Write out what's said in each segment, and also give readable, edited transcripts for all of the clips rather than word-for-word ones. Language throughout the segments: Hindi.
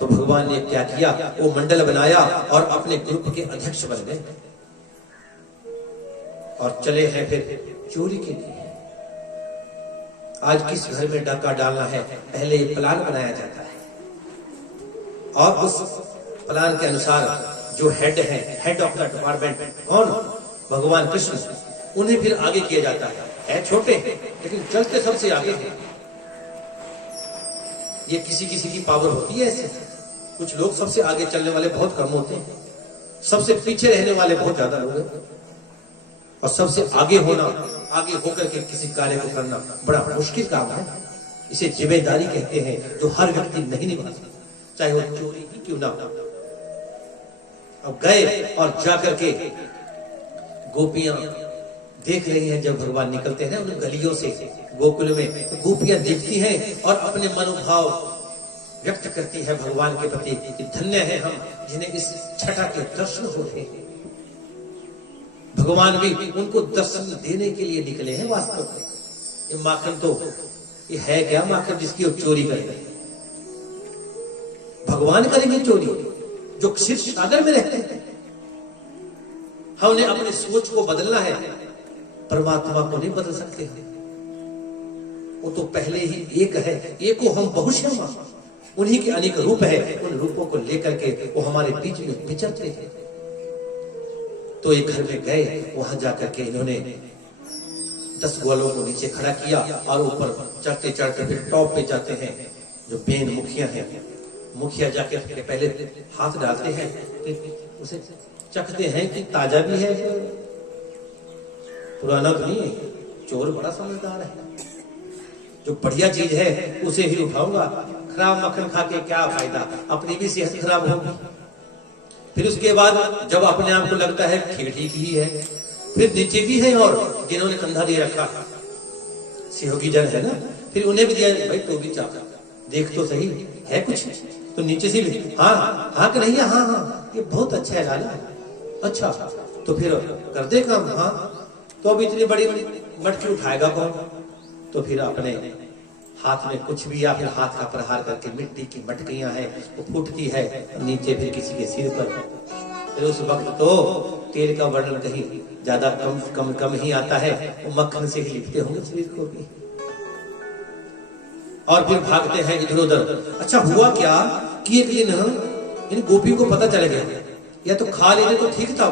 तो भगवान ने क्या किया, वो मंडल बनाया और अपने ग्रुप के अध्यक्ष बन गए और चले हैं फिर चोरी के लिए। आज किस घर में डाका डालना है, पहले ये प्लान बनाया जाता है और उस प्लान के अनुसार जो हेड है, हेड ऑफ द डिपार्टमेंट कौन, भगवान कृष्ण, उन्हें फिर आगे किया जाता है छोटे लेकिन चलते सबसे आगे हैं। ये किसी किसी की पावर होती है ऐसे, कुछ लोग सबसे आगे चलने वाले बहुत कम होते हैं, सबसे पीछे रहने वाले बहुत ज्यादा लोग हैं। और सबसे आगे होना, आगे होकर के किसी कार्य को करना बड़ा मुश्किल काम है। इसे जिम्मेदारी कहते हैं जो हर व्यक्ति नहीं निभा सकता, चाहे वो चोरी ही क्यों ना हो। अब गए और जाकर के गोपियां देख रही हैं, जब भगवान निकलते हैं उन गलियों से गोकुल में, तो गोपियां देखती हैं और अपने मनोभाव व्यक्त करती है भगवान के प्रति कि धन्य है हम जिन्हें इस छठा के दर्शन हो रहे हैं। भगवान भी उनको दर्शन देने के लिए निकले हैं। वास्तव में ये माखन तो ये है क्या माखन जिसकी वो चोरी करेंगे, भगवान करेंगे चोरी जो क्षीर सागर में रहते हैं। हमने अपनी सोच को बदलना है, परमात्मा को नहीं बदल सकते हैं। वो तो पहले ही एक है, एको हम बहुश्यामा, उन्हीं के अनेक रूप है, उन रूपों को लेकर के वो हमारे बीच में विचरते हैं। तो एक घर में गए, वहां जाकर के इन्होंने 10 ग्वालों को नीचे खड़ा किया और ऊपर चढ़ते चढ़ते फिर टॉप पे जाते हैं। जो मेन मुखिया है, मुखिया जाके पहले हाथ डालते हैं, फिर उसे चखते हैं कि ताजा भी है, पुराना तो नहीं है। चोर बड़ा समझदार है, जो बढ़िया चीज है उसे ही उठाऊंगा, खराब मक्खन खा के क्या फायदा, अपनी भी सेहत खराब होगी। फिर उसके बाद जब अपने आप को लगता है ठीक ही है, फिर नीचे भी है और जिन्होंने कंधा दे रखा सिहोगी जन है ना, फिर उन्हें भी दिया, भाई तो भी चाह देख तो सही है कुछ, तो नीचे से भी हाँ हाँ कि नहीं, हाँ हाँ ये बहुत अच्छा है लाला, अच्छा तो फिर कर दे काम, हाँ तो अब इतनी बड़ी मटकी उठाएगा कौन। तो फिर अपने हाथ में कुछ भी या फिर हाथ का प्रहार करके मिट्टी की मटकियां हैं वो फूटती है नीचे, फिर किसी के सिर पर। फिर उस वक्त तो तेल का वर्णन कहीं ज्यादा कम ही आता है, वो मक्खन से ही लिखते होंगे शरीर को भी। और फिर भागते हैं इधर उधर। अच्छा हुआ क्या कि एक दिन इन गोपियों को पता चल गया, या तो खा लेते तो ठीक था,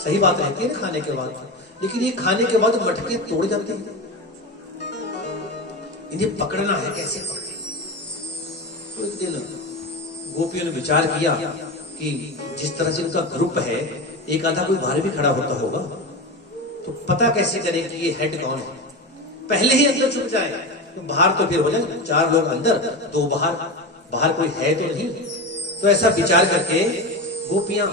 सही बात रहती है ना खाने के बाद, लेकिन ये खाने के बाद मटके तोड़ जाते हैं, इन्हें पकड़ना है, कैसे पकड़े। तो एक दिन गोपियों ने विचार किया कि जिस तरह से उनका ग्रुप है, एक आधा कोई बाहर भी खड़ा होता होगा, तो पता कैसे करें कि ये हेड कौन है। पहले ही अंदर छुप जाए, तो बाहर तो फिर हो जाए 4 लोग अंदर 2 बाहर, बाहर कोई है तो नहीं। तो ऐसा विचार करके गोपियां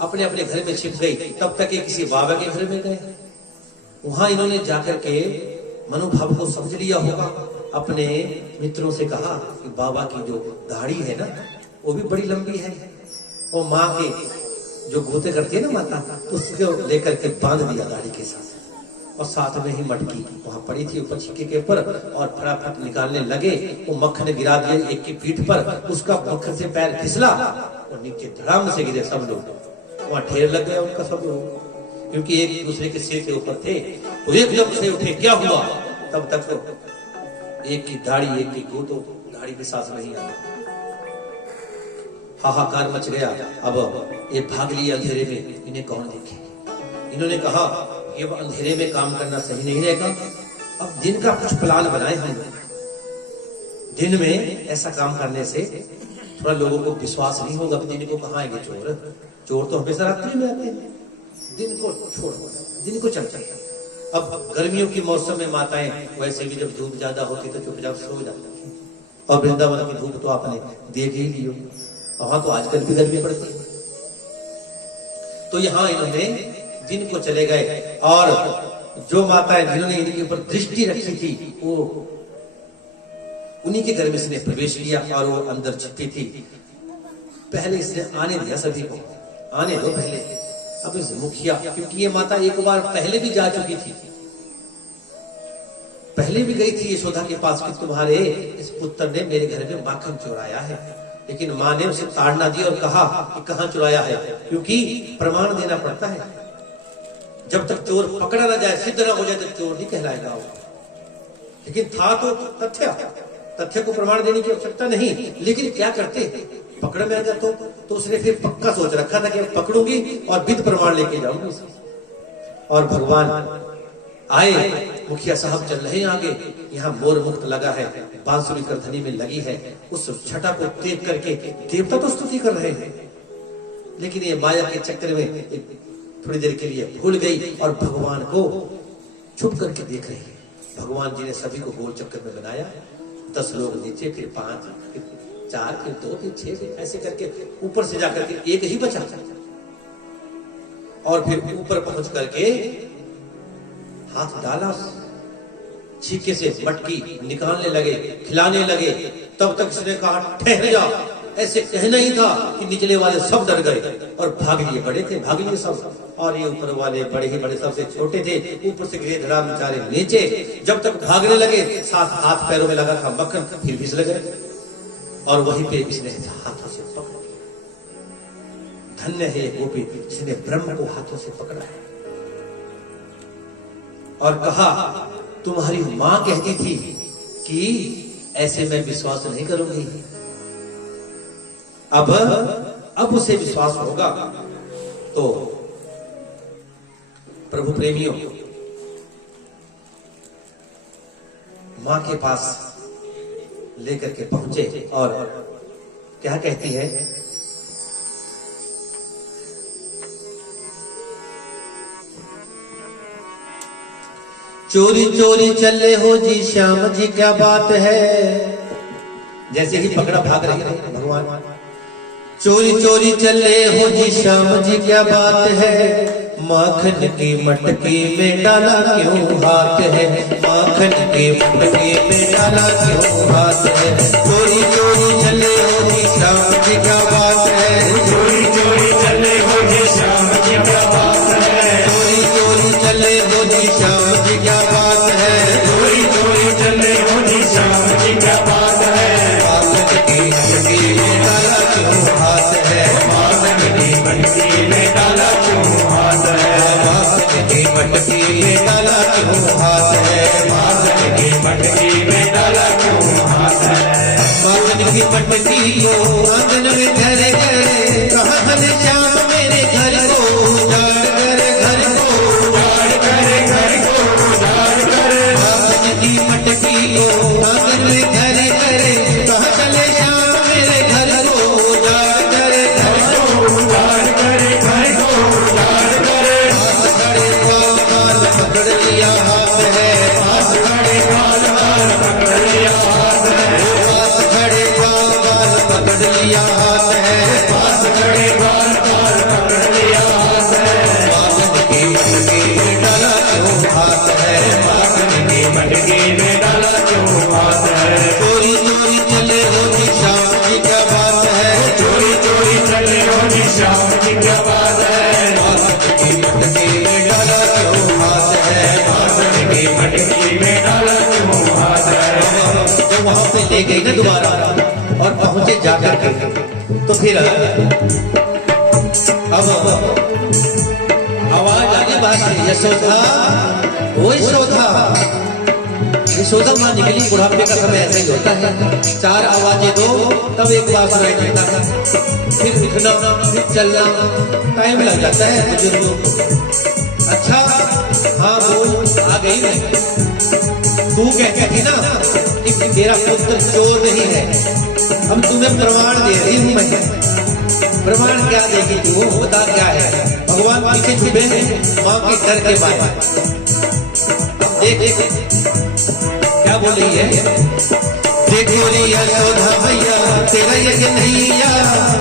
अपने अपने घर में छिप गई। तब तक ये किसी बाबा के घर में गए, वहां इन्होंने जाकर के मनोभाव को समझ लिया होगा। अपने मित्रों से कहा कि बाबा की जो दाढ़ी है ना वो भी बड़ी लंबी है, और माँ के जो गोते करती है ना माता, तो उसको लेकर के बांध दिया दाढ़ी के साथ, और साथ में ही मटकी वहां पड़ी थी ऊपर छिक्के के ऊपर, और फटाफट निकालने लगे। वो मक्खन गिरा दिया एक की पीठ पर, उसका मक्खन से पैर फिसला और नीचे धड़ाम से गिरे सब लोग, वहां ढेर लग गया उनका सब लोग, क्योंकि एक दूसरे के सिर के ऊपर थे। तो एक लोग से उठे, क्या हुआ, तब तक तो एक की दाढ़ी एक की गोतो, दाढ़ी में सांस नहीं आई, हाहाकार मच गया। अब ये भाग लिए अंधेरे में, इन्हें कौन देखे। इन्होंने कहा ये अंधेरे में काम करना सही नहीं रहेगा, अब दिन का कुछ प्लान बनाए हम। दिन में ऐसा काम करने से थोड़ा लोगों को विश्वास नहीं होगा, दिन को कहाँ आएंगे चोर, चोर तो हमेशा रात्रि में आते हैं, दिन को छोड़, दिन को चलते हैं। अब गर्मियों की मौसम में माताएं वैसे भी जब धूप ज्यादा होती तो चुपचाप सो जाती, और वृंदावन की धूप तो आपने देख ही ली हो, वहां तो आजकल भी गर्मी पड़ती है। तो यहाँ इन्होंने दिन को चले गए, और जो माताएं जिन्होंने इनके ऊपर दृष्टि रखी थी वो उन्हीं के घर में इसने प्रवेश किया, और वो अंदर छिपी थी। पहले इसने आने दिया सभी को, आने दो पहले। अब इस मुखिया, क्योंकि ये माता एक बार पहले भी जा चुकी थी, पहले भी गई थी यशोदा के पास कि तुम्हारे इस पुत्र ने मेरे घर में माखन चुराया है, लेकिन मां ने उसे ताड़ना दी और कहा कि कहां चुराया है, क्योंकि प्रमाण देना पड़ता है। जब तक चोर पकड़ा ना जाए, सिद्ध ना हो जाए, तो चोर नहीं कहलाएगा वो। लेकिन था तो तथ्य को प्रमाण देने की आवश्यकता नहीं। लेकिन क्या करते, पकड़ में आ जाता तो उसने फिर पक्का सोच रखा था कि पकड़ूंगी और विध प्रमाण लेके जाऊंगी। और भगवान आए, मुखिया साहब चल रहे हैं आगे, यहाँ मोर मुक्त लगा है, बांसुरी करधनी में लगी है। उस छटा को देख करके देवता तो स्तुति कर रहे हैं, लेकिन ये माया के चक्कर में थोड़ी देर के लिए भूल गई और भगवान को छुप करके देख रही है। भगवान जी ने सभी को गोल चक्कर में बनाया, 10 लोग नीचे, फिर 5, फिर 4, फिर 2, फिर 6, ऐसे करके ऊपर से जाकर के एक ही बचा। और फिर ऊपर पहुंच करके हाथ डाला, छीके से मटकी निकालने लगे, खिलाने लगे। तब तक उसने कहा ठहर जा। ऐसे कहना ही था कि निचले वाले सब डर गए और भाग लिए। बड़े थे, भाग लिए सब, और ये ऊपर वाले बड़े ही बड़े सबसे छोटे थे, ऊपर से गिरे धड़ा बेचारे नीचे। जब तक भागने लगे, साथ हाथ पैरों में लगा था मक्खन, फिर फिसल गए और वहीं पे इसने हाथों से पकड़ लिया। धन्य है ये गोपी जिसने ब्रह्म को हाथों से पकड़ा है। और कहा तुम्हारी मां कहती थी कि ऐसे मैं विश्वास नहीं करूंगी, अब उसे विश्वास होगा। तो प्रभु प्रेमियों, मां के पास लेकर के पहुंचे और क्या कहती है, चोरी चोरी चले हो जी श्याम जी, क्या बात है। जैसे ही पकड़ा भाग रही है भगवान, चोरी चोरी चले हो जी श्याम जी, क्या बात है। माखन की मटकी में डाला क्यों हाथ है, माखन की मटकी में डाला क्यों हाथ है। चोरी चोरी चले हो जी श्याम जी, क्या बात है। चोरी चोरी चले हो जी श्याम जी, क्या बात है। चोरी चोरी चले हो जी श्याम जी, क्या बात है। चोरी चोरी चले हो जी श्याम जी, क्या बात है। माखन की मटकी में डाला क्यों हाथ है, माखन की मटकी में डाला क्यों हाथ है। माखन की मटकी में डाला क्यों हाथ है, माखन की मटकी में डाला क्यों हाथ है। माखन की मटकी को आंगन में घर गए, कहा धन श्याम मेरे घर को उजाड़ कर, घर को उजाड़ कर, घर को उजाड़ कर। माखन की मटकी को आंगन में घर गए, कहा चले श्याम मेरे घर को उजाड़ कर, घर को उजाड़ कर, घर को उजाड़ कर। हाथ खड़े बाल पकड़ लिया हाथ है, हाथ खड़े बाल पकड़ लिया हाथ है। हाथ खड़े बाल पकड़ लिया हाथ है, हाथ खड़े बाल पकड़ लिया हाथ है। माखन की मटकी में डाला क्यों हाथ है, माखन की मटकी में डाला क्यों हाथ है। चोरी चोरी चले हो जी श्याम जी, क्या बात है। चोरी चोरी चले हो जी श्याम जी, क्या बात है। माखन की मटकी में डाला क्यों हाथ है, माखन की मटकी में डाला क्यों हाथ है। जब वहां पे ले गई ना दोबारा और पहुंचे जाकर के, तो फिर अब आवाज आने बात है, यशोदा ओ यशोदा। यशोदा मां निकली, बुढ़ापे का समय ऐसे ही होता है, 4 आवाजें दो तब एक बार सुनाई देता है। फिर उठना, फिर चलना, टाइम लग जाता है बुजुर्गों को। अच्छा हाँ बोल, आ गई मैं। तू कहती थी ना कि तेरा पुत्र चोर नहीं है, हम तुम्हें प्रमाण दे रही हूं मैं। प्रमाण क्या देगी तू, बता क्या है। भगवान पीछे छुपे हैं मां के डर के मारे। देख क्या बोल रही है, देखो रे यशोदा भैया तेरा ये नैया,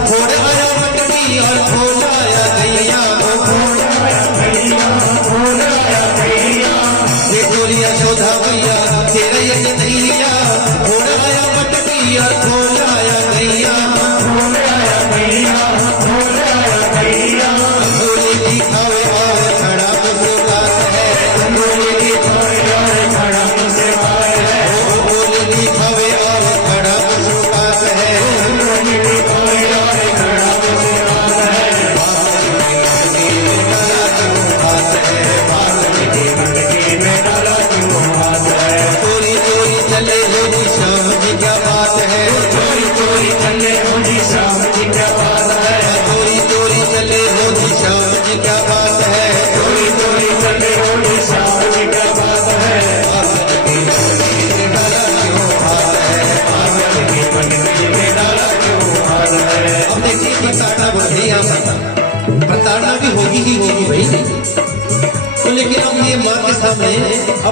छोड़ आया मटकी और खोल आया गैया, खोल आया गैया, खोल आया गैया। देखो रे यशोदा भैया तेरा ये नैया, छोड़ आया मटकी और खोल आया गैया, खोल आया गैया, खोल आया गैया। अंगूरी दिखावे और खड़ा मुस्कुराता है, अंगूरी दिखावे और खड़ा मुस्कुराता है। अंगूरी दिखावे और खड़ा मुस्कुराता है, अंगूरी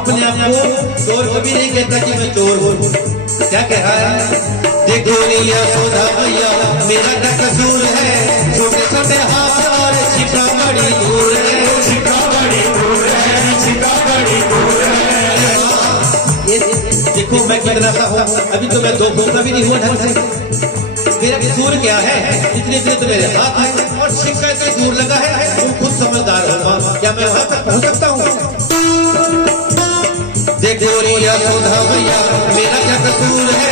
अपने आप को चोर कभी नहीं कहता कि मैं चोर हूँ। क्या कह रहा है? देखो यशोदा मैया मेरा क्या कसूर है, छोटे छोटे हाथ और छिपा बड़ी दूर है, छिपा बड़ी दूर है, छिपा बड़ी दूर है। ये देखो मैं कितना सा हूँ, अभी तो मैं 2 फुट का भी नहीं हुआ ढंग से। मेरा कसूर क्या है? इतने इतने तो मेरे हाथ है और छिपा इतने दूर लगा है। तुम खुद समझदार होगा, क्या मैं वहां तक पहुंच सकता हूँ? देखो यशोदा मैया मेरा क्या कसूर है,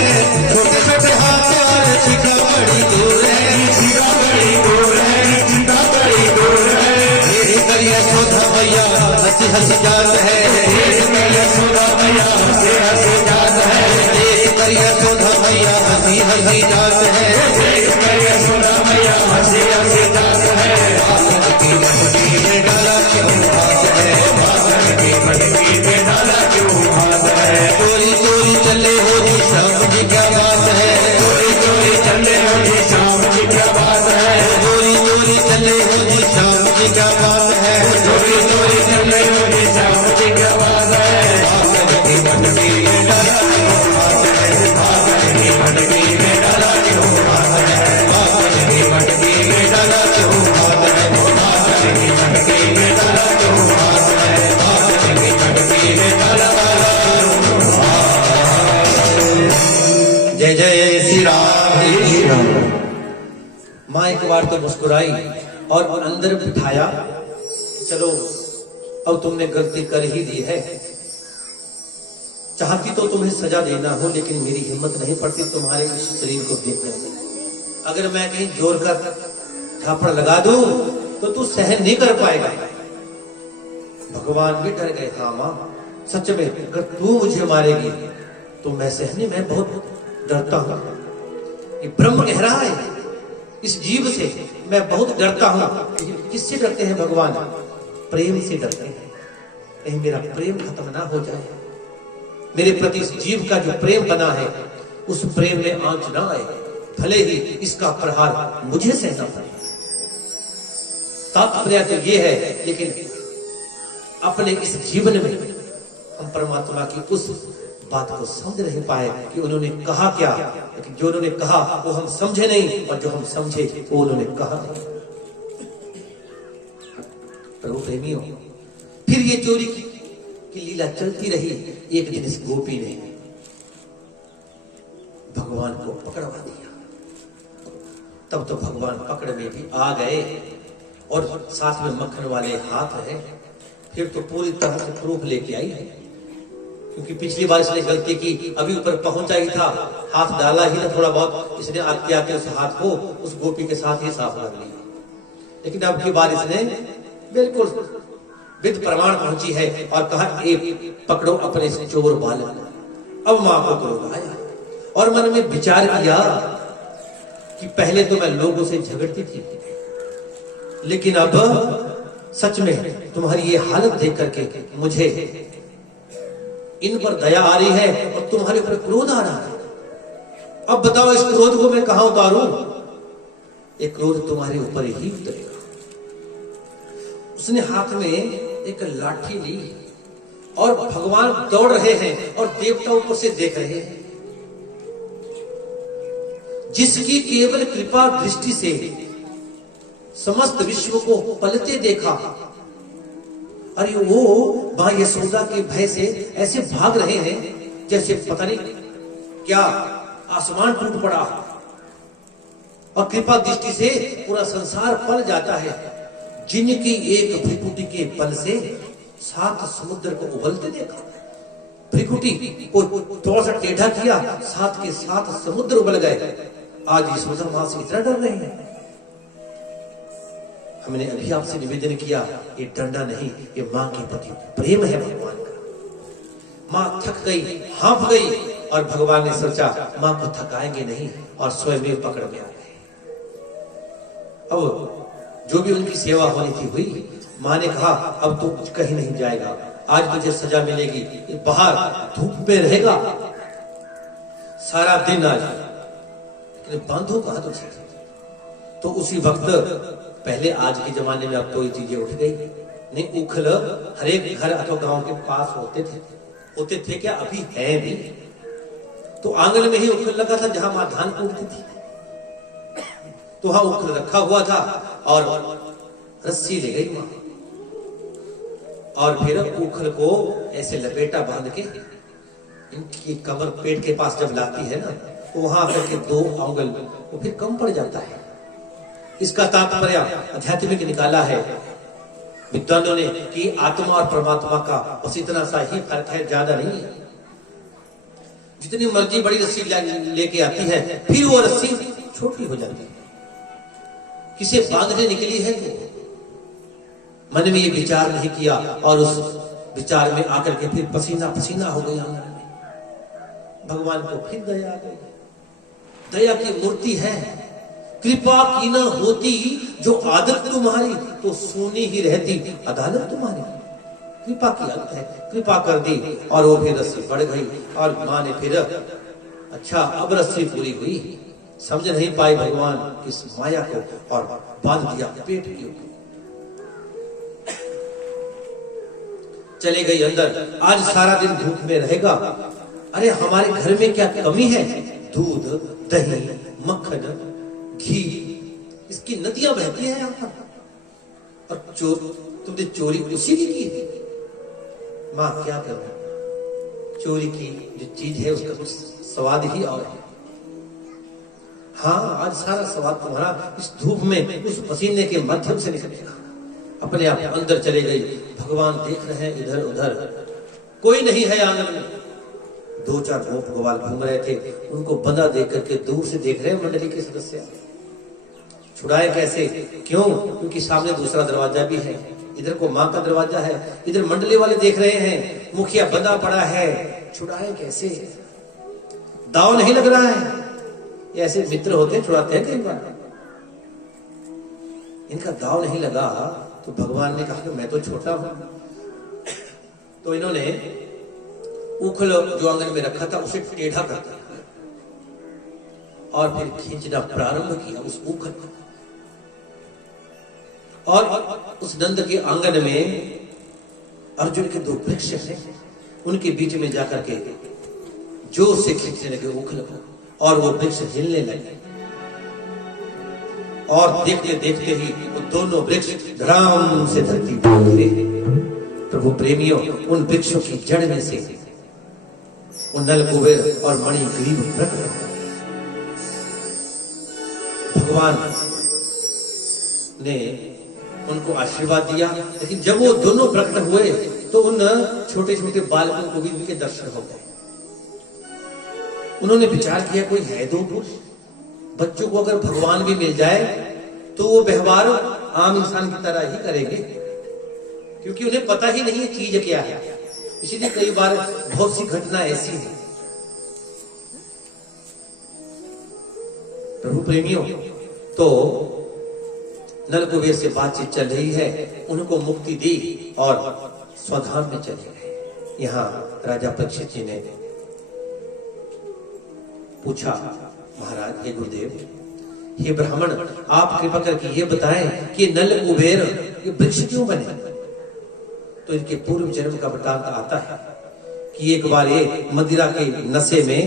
छोटे छोटे हाथ और छिपा बड़ी दूर है, छिपा बड़ी दूर है, छिपा बड़ी दूर है। मेरे कर यशोदा मैया हंसी हंसी जात है, मेरे कर यशोदा मैया हंसी हंसी जात है, मेरे कर यशोदा मैया हंसी हंसी जात है, मेरे कर यशोदा मैया हंसी हंसी जात है। बागन की मटकी में डाला क्यों हाथ है, बागन की मटकी में डाला क्यों हाथ है। चोरी चोरी चले हो जी श्याम जी क्या बात है, चोरी चोरी चले हो जी श्याम जी क्या बात है, चोरी चोरी चले हो जी श्याम जी क्या बात है, चोरी चोरी चले हो जी श्याम जी क्या बात है। बागन की मटकी में डाला क्यों हाथ है, बागन की मटकी में डाला क्यों हाथ है, बागन की मटकी में डाला क्यों हाथ है, बागन की मटकी में डाला क्यों हाथ है, बागन की मटकी में डाला। जय जय श्री राम। माँ एक बार तो मुस्कुराई और अंदर बिठाया, चलो अब तुमने गलती कर ही दी है। चाहती तो तुम्हें सजा देना हो, लेकिन मेरी हिम्मत नहीं पड़ती तुम्हारे इस शरीर को देखकर। अगर मैं कहीं जोर कर झापड़ लगा दूं तो तू सहन नहीं कर पाएगा। भगवान भी डर गए। हाँ माँ, सच में अगर तू मुझे मारेगी तो मैं सहने में बहुत डरता हूं। ये ब्रह्म कह रहा है, इस जीव से मैं बहुत डरता हूं। किससे डरते हैं भगवान? प्रेम से डरते हैं। कहीं मेरा प्रेम खत्म ना हो जाए, मेरे प्रति इस जीव का जो प्रेम बना है उस प्रेम में आंच ना आए, भले ही इसका प्रहार मुझे सहना पड़े। तात्पर्य तो ये है, लेकिन अपने इस जीवन में हम परमात्मा की उस बात को समझ नहीं पाए कि उन्होंने कहा क्या। लेकिन जो उन्होंने कहा वो हम समझे नहीं, और जो हम समझे वो उन्होंने कहा नहीं। प्रभु प्रेमियों, फिर ये चोरी की लीला चलती रही। एक दिन इस गोपी ने भगवान को पकड़वा दिया। तब तो भगवान पकड़ में भी आ गए, और साथ में मक्खन वाले हाथ है। फिर तो पूरी तरह से प्रूफ लेके आई है, क्योंकि पिछली बार इसने गलती की, अभी ऊपर पहुंचा ही था, हाथ डाला ही था थोड़ा बहुत, इसने आते आते उस हाथ को उस गोपी के साथ ही साफ कर लिया। लेकिन अब की बार इसने बिल्कुल विद प्रमाण पहुंची है और कहा, एक पकड़ो अपने इस चोर बालक। अब मां को क्रोध आया और मन में विचार किया कि पहले तो मैं लोगों से झगड़ती थी, लेकिन अब सच में तुम्हारी ये हालत देख करके मुझे इन पर दया आ रही है और तुम्हारे ऊपर क्रोध आ रहा है। अब बताओ इस क्रोध को मैं कहां उतारूं? ये क्रोध तुम्हारे ऊपर ही उतरेगा। उसने हाथ में एक लाठी ली और भगवान दौड़ रहे हैं और देवता ऊपर से देख रहे हैं। जिसकी केवल कृपा दृष्टि से समस्त विश्व को पलते देखा, अरे वो मां यशोदा के भय से ऐसे भाग रहे हैं जैसे पता नहीं क्या आसमान टूट पड़ा, और कृपा दृष्टि से पूरा संसार पल जाता है। जिनकी एक भ्रिकुटी के बल से 7 समुद्र को उबलते देखा। भ्रिकुटी को थोड़ा सा टेढ़ा किया, 7 के 7 समुद्र उबल गए। आज यशोदा मां से इतना डर रहे हैं। हमने अभी आपसे निवेदन किया, ये डरना नहीं, ये मां के प्रति प्रेम है भगवान का। मां थक गई, हाँफ गई, और भगवान ने सोचा मां को थकाएंगे नहीं, और स्वयं पकड़ में आ गए। अब जो भी उनकी सेवा होनी थी हुई। मां ने कहा, अब तो कुछ कहीं नहीं जाएगा, आज तुझे सजा मिलेगी। बाहर धूप में रहेगा सारा दिन आज, लेकिन बांधो कहा तुझे। तो उसी वक्त, पहले आज के जमाने में अब तो ये चीजें उठ गई नहीं, उखल हर एक घर अथवा गांव के पास होते थे। होते थे क्या, अभी हैं भी। तो आंगन में ही उखल लगा था जहां मां धान कूटती थी, तो वहां उखल रखा हुआ था और रस्सी ले गई मां, और फिर उखल को ऐसे लपेटा बांध के इनकी कमर पेट के पास जब लाती है ना, तो वहां आकर के 2 अंगुल वो फिर कम पड़ जाता है। इसका तात्पर्य आध्यात्मिक निकाला है विद्वानों ने कि आत्मा और परमात्मा का बस इतना सा ही फर्क है, ज्यादा नहीं है। जितनी मर्जी बड़ी रस्सी लेके आती है, फिर वो रस्सी छोटी हो जाती है। किसे बांधने निकली है वो, मन में ये विचार नहीं किया और उस विचार में आकर के फिर पसीना पसीना हो गया आंगन में। भगवान को फिर दया आ गई। दया की मूर्ति है। कृपा की न होती जो आदत तुम्हारी, तो सोनी ही रहती अदालत तुम्हारी। कृपा की आदत है, कृपा कर दी और वो फिर रस्सी बढ़ गई और मां ने फिर अच्छा अब रस्सी पूरी हुई, समझ नहीं पाए भगवान किस माया को, और बांध दिया पेट के ऊपर। चले गई अंदर, आज सारा दिन भूख में रहेगा। अरे हमारे घर में क्या कमी है, दूध दही मक्खन घी, इसकी नदियां बहती हैं यहां पर, और तुमने चोरी उसी की थी। मां क्या करो, चोरी की जो चीज है उसका कुछ स्वाद ही और है। हाँ आज सारा स्वाद तुम्हारा इस धूप में उस पसीने के माध्यम से निकलेगा। अपने आप अंदर चले गई। भगवान देख रहे हैं इधर उधर, कोई नहीं है आंगन में। 2-4 गोप गोपाल घूम रहे थे, उनको बंधा देख करके दूर से देख रहे हैं मंडली के सदस्य। छुड़ाए कैसे, क्यों, उनके सामने दूसरा दरवाजा भी है, इधर को मां का दरवाजा है, इधर मंडली वाले देख रहे हैं, मुखिया बंधा पड़ा है, छुड़ाए कैसे, दाव नहीं लग रहा है। ऐसे मित्र होते हैं, छुड़ाते हैं कई बार। इनका दाव नहीं लगा तो भगवान ने कहा कि मैं तो छोटा हूं, तो इन्होंने उखल जो आंगन में रखा था उसे टेढ़ा कर दिया और फिर खींचना प्रारंभ किया उस उखल को। और उस नंद के आंगन में अर्जुन के 2 वृक्ष हैं, उनके बीच में जाकर के जोर से खींचने लगे उखल को, और वो वृक्ष हिलने लगे। और देखते देखते ही वो दोनों वृक्ष धड़ाम से धरती पर गिरे। प्रभु प्रेमियों, उन वृक्षों की जड़ में से उन नल कुबेर और मणि ग्रीव प्रकट हो गए। भगवान ने उनको आशीर्वाद दिया, लेकिन जब वो दोनों प्रकट हुए तो उन छोटे छोटे बालकों को भी उनके दर्शन हो गए। उन्होंने विचार किया कोई है 2 पुरुष, बच्चों को अगर भगवान भी मिल जाए तो वो व्यवहार आम इंसान की तरह ही करेंगे, क्योंकि उन्हें पता ही नहीं है चीज क्या है। इसीलिए कई बार बहुत सी घटना ऐसी है। प्रभु प्रेमियों, तो नल कुबेर से बातचीत चल रही है, उनको मुक्ति दी और स्वधाम में चले गए। यहाँ राजा परीक्षित जी ने पूछा, महाराज हे गुरुदेव, हे ब्राह्मण, आप कृपा करके ये बताएं कि नल कुबेर ये वृक्ष क्यों बने। तो इनके पूर्व जन्म का वृतांत आता है कि एक बार ये मदिरा के नशे में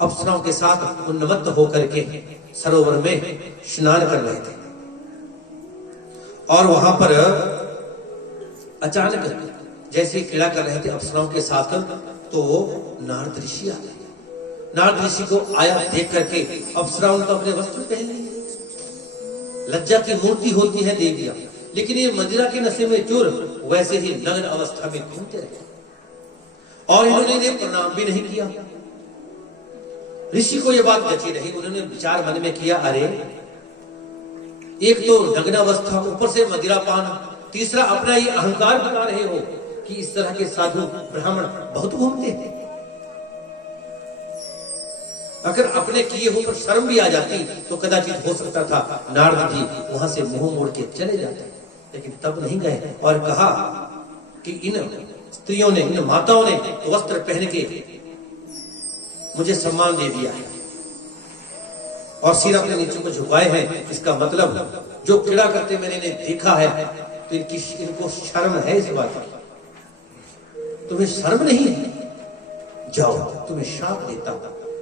अप्सराओं के साथ उन्मत्त होकर के सरोवर में स्नान कर रहे थे, और वहां पर अचानक जैसे क्रीड़ा कर रहे थे अप्सराओं के साथ, तो नारद ऋषि आ गए। नारद ऋषि को आया देख करके अप्सराओं ने अपने वस्त्र पहन लिए। लज्जा की मूर्ति होती है देवियां, लेकिन ये मदिरा के नशे में चूर वैसे ही नग्न अवस्था में घूमते रहे, और इन्होंने प्रणाम भी नहीं किया। ऋषि को यह बात जची रही, उन्होंने विचार मन में किया, अरे एक तो नग्न अवस्था, ऊपर से मदिरा पान, तीसरा अपना ये अहंकार बता रहे हो कि इस तरह के साधु ब्राह्मण बहुत घूमते हैं। अगर अपने किए हो पर शर्म भी आ जाती तो कदाचित हो सकता था नारद जी वहां से मुंह मोड़ के चले जाते, लेकिन तब नहीं गए और कहा कि इन स्त्रियों ने, इन माताओं ने वस्त्र पहन के मुझे सम्मान दे दिया है और सिर अपने नीचे को झुकाए हैं। इसका मतलब जो क्रीड़ा करते मैंने देखा है, तो इनको शर्म है इस बात की। तुम्हें शर्म नहीं है? जाओ, तुम्हें शाप देता हूं,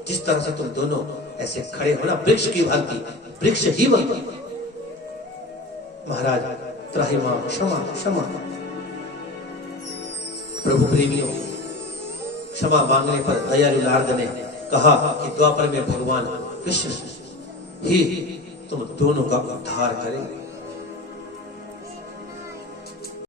जिस तरह से तुम दोनों ऐसे खड़े हो ना वृक्ष की भांति, वृक्ष ही बनते। महाराज त्राहिमाम क्षमा क्षमा। प्रभु प्रेमियों, क्षमा मांगने पर दयालु नारद ने कहा कि द्वापर में भगवान कृष्ण ही तुम दोनों का उद्धार करें।